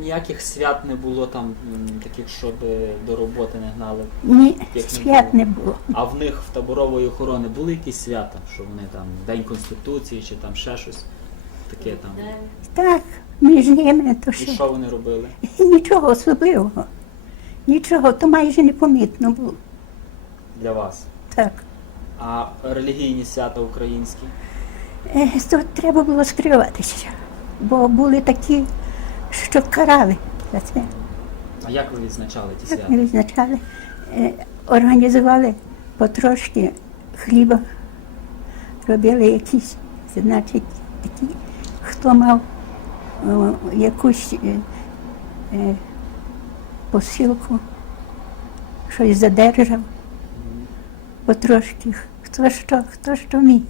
Ніяких свят не було там таких, щоб до роботи не гнали. Ні, Як не свят було? не було. А в них в таборової охорони були якісь свята, що вони там День Конституції чи там ще щось таке там. Так, між ними то І що. що вони робили? Нічого особливого. Нічого, то майже непомітно було. для вас? Так. А релігійні свята українські? Е, То треба було скриватися, бо були такі, що карали за це. А як ви відзначали ті Як свята? ми відзначали, е, організували потрошки хліба, робили якісь, значить, такі, хто мав о, якусь е, е, посилку, щось задержав, потрошки, хто що, хто що міг.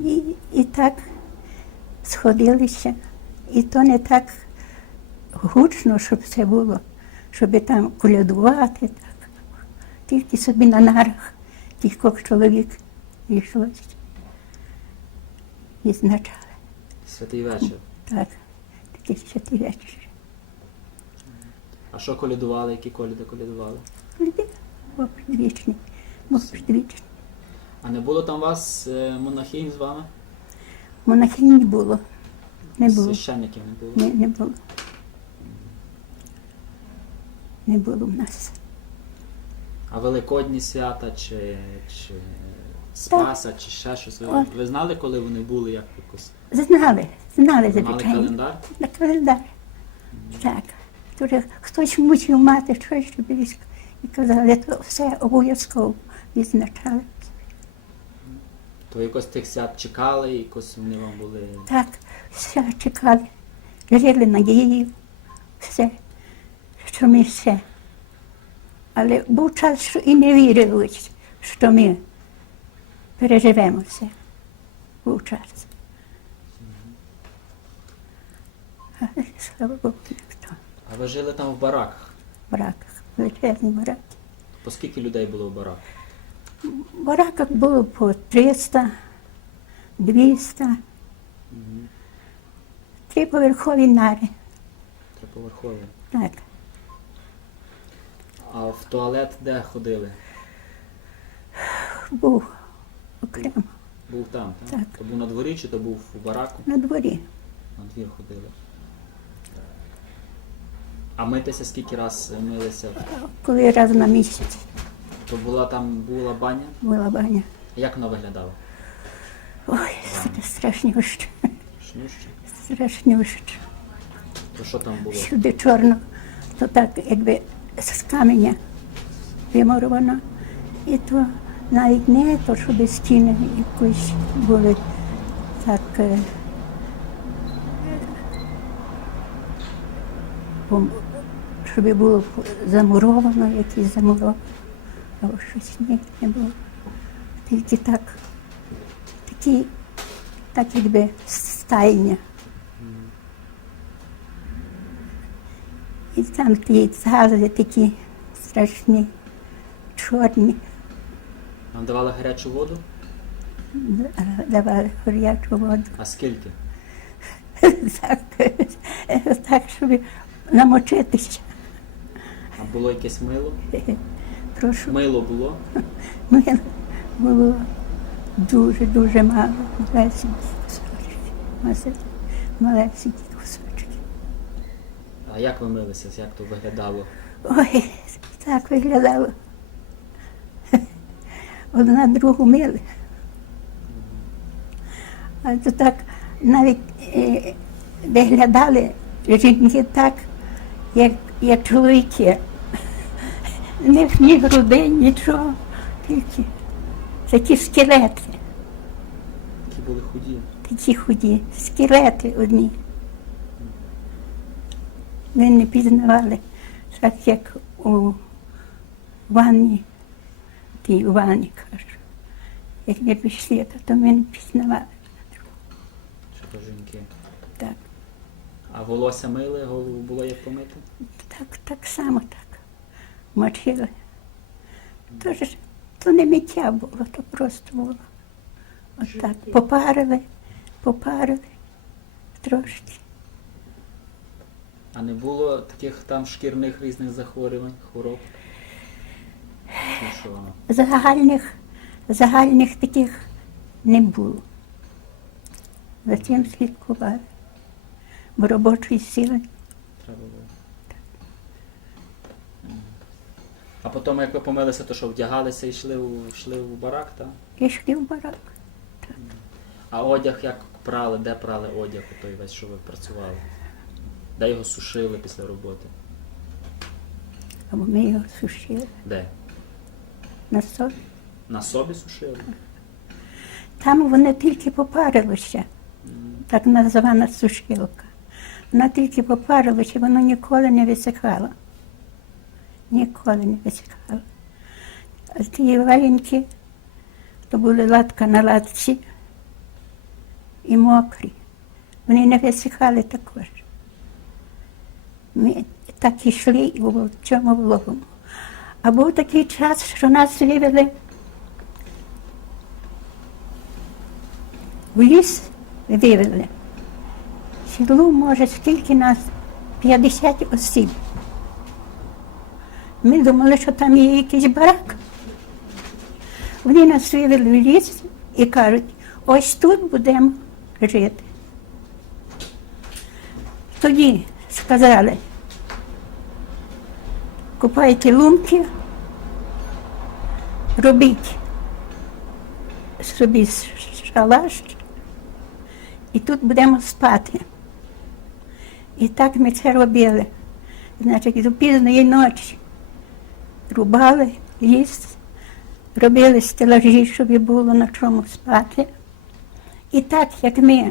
І, і так сходилися. І то не так гучно, щоб це було, щоб там колядувати. Так. Тільки собі на нарах кількох чоловік йшлося. Відзначали. Святий вечір. Так, такий святий вечір. А що колядували, які коляди колядували? Предвічний, Бог предвічний. А не було там у вас е, монахинь з вами? Монахинь не було. Не було. Священників не було? Не, не було. Не було в нас. А великодні свята чи, чи Спаса, чи ще щось? Ви, От. ви знали, коли вони були, як якось? Знали, знали, Ви мали звичайно. календар? На календар. Так. Дуже хтось мусив мати щось, щоб військ. І казали, то все обов'язково відзначали. То якось тих свят чекали, якось вони вам були. Так, все чекали. Жили надією, все, що ми все. Але був час, що і не вірили, що ми переживемо все. Був час. Але, слава Богу, ніхто. А ви жили там в бараках? В бараках, величезні бараки. По скільки людей було в бараках? В бараках було по 300, 200, триповерхові нари. Триповерхові. Так. А в туалет де ходили? Був окремо Був там, так? Так. То був на дворі чи то був у бараку? на дворі. На двір ходили. А митися скільки раз милися? Коли раз на місяць То була там була баня? була баня. Як вона виглядала? Ой, це страшнюще, Шнюще? страшнюще. То що там було? Сюди чорно, то так якби з каменя вимуровано. І то навіть не то, щоб стіни якось були так. е, Щоб було замуровано, якісь замуровано, або щось ні, не було. Тільки так, такі, так якби стайня. І там ті згази такі страшні, чорні, Нам давали гарячу воду? давали гарячу воду. А скільки? Так, так, щоб намочитися. А було якесь мило? Прошу, Мило було? мило було дуже-дуже мало, малесенькі кусочки. А як ви милися? Як то виглядало? Ой, так виглядало. Одна другу мили. А то так навіть е, виглядали жінки так, як, як чоловіки. Не ні груди, нічого, тільки такі скелети, Які були худі? такі худі, скелети одні. Ми не пізнавали, так як у ванні, тій у ванні кажу. Як не пішли, то, ми не пізнавали. Що то жінки? Так, А волосся мили, голову було як помити? так, так само так. Мочили. То, то не миття було, то просто було. От так, попарили, попарили трошки. А не було таких там шкірних різних захворювань, хвороб? Чи що? Загальних, загальних таких не було. За цим слідкували. Бо робочої сили Треба було. А потім, як ви помилися, то що вдягалися і йшли у, йшли у барак, так? йшли в барак. А одяг як прали, де прали одяг у той весь, що ви працювали? Де його сушили після роботи? Або ми його сушили Де? на собі. На собі сушили? Там воно тільки попарилося, так називана сушилка. Вона тільки попарилося, воно ніколи не висихало. Ніколи не висихало. А ті валенки, то були латка на латці і мокрі. Вони не висихали також. Ми так йшли у цьому влогому. А був такий час, що нас вивели в ліс вивели. Село, може, скільки нас? 50 осіб. Ми думали, що там є якийсь барак. Вони нас вивели в ліс і кажуть, ось тут будемо жити. Тоді сказали, купайте лунки, робіть собі шалаш, і тут будемо спати. І так ми це робили. Значить, до пізної ночі рубали ліс, робили стелажі, щоб було на чому спати. І так, як ми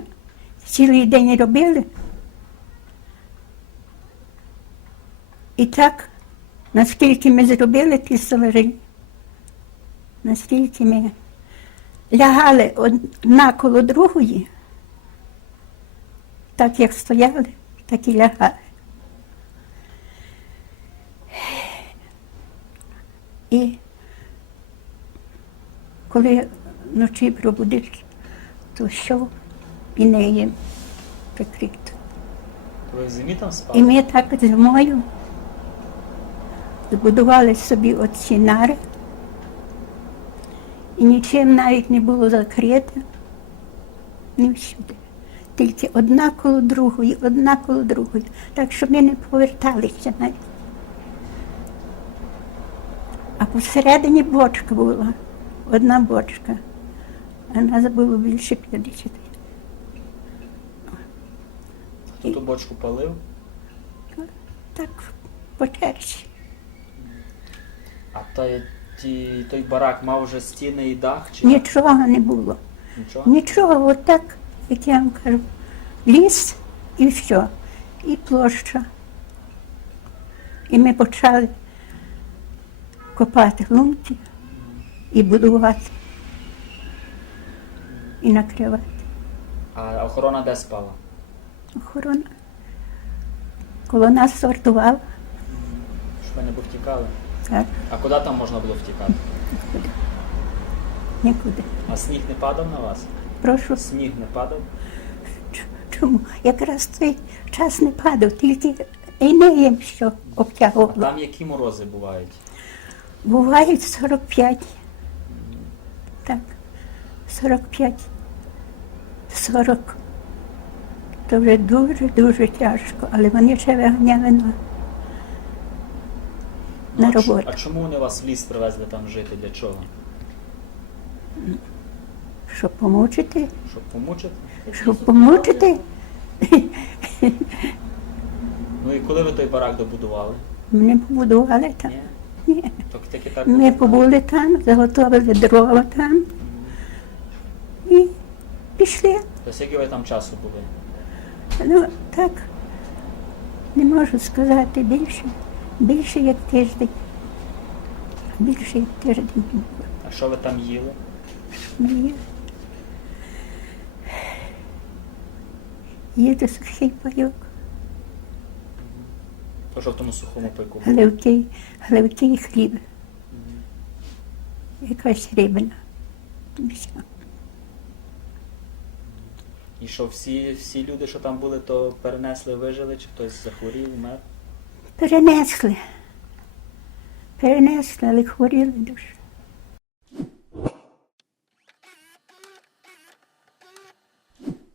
цілий день робили, і так, наскільки ми зробили ті стелажі, наскільки ми лягали одна коло другої, так як стояли, так і лягали. І коли вночі пробудиш, то що і не є прикрито. Ви в зимі там І ми так зимою збудували собі оці нари, і нічим навіть не було закрите, ні всюди. Тільки одна коло другої, одна коло другої, так що ми не поверталися навіть. А посередині бочка була, одна бочка, а нас було більше 50. Хто ту бочку палив? Так по черзі. А той, ті, той барак мав вже стіни і дах? Чи Нічого не було. нічого? Нічого, от так, як я вам кажу, ліс і все, і площа. І ми почали копати лунки і будувати, і накривати. А охорона де спала? Охорона. Коло нас сортувала, Щоб ви не повтікали. Так, А куди там можна було втікати? нікуди. Нікуди. А сніг не падав на вас? Прошу, Сніг не падав? чому? Якраз той час не падав, тільки інеєм що А там які морози бувають? Бувають 45. Так, 45. 40. То вже дуже-дуже тяжко, але вони ще виганяли на, на роботу. А чому вони вас в ліс привезли там жити? Для чого? Щоб помучити, Щоб помучити? щоб помучити. Ну і коли ви той барак добудували? Мене побудували там. Ні? Ні. Так так Ми побули там, заготовили дрова там і пішли. То скільки ви там часу були? Ну, так, не можу сказати більше, більше як тиждень. Більше як тиждень. А що ви там їли? Мені їде сухий пайок, То що в тому сухому пайку гливкий, гливкий хліб, якась рибина. І. Що всі, всі люди, що там були, то перенесли, вижили, чи хтось захворів, умер? Перенесли. Перенесли, але хворіли дуже.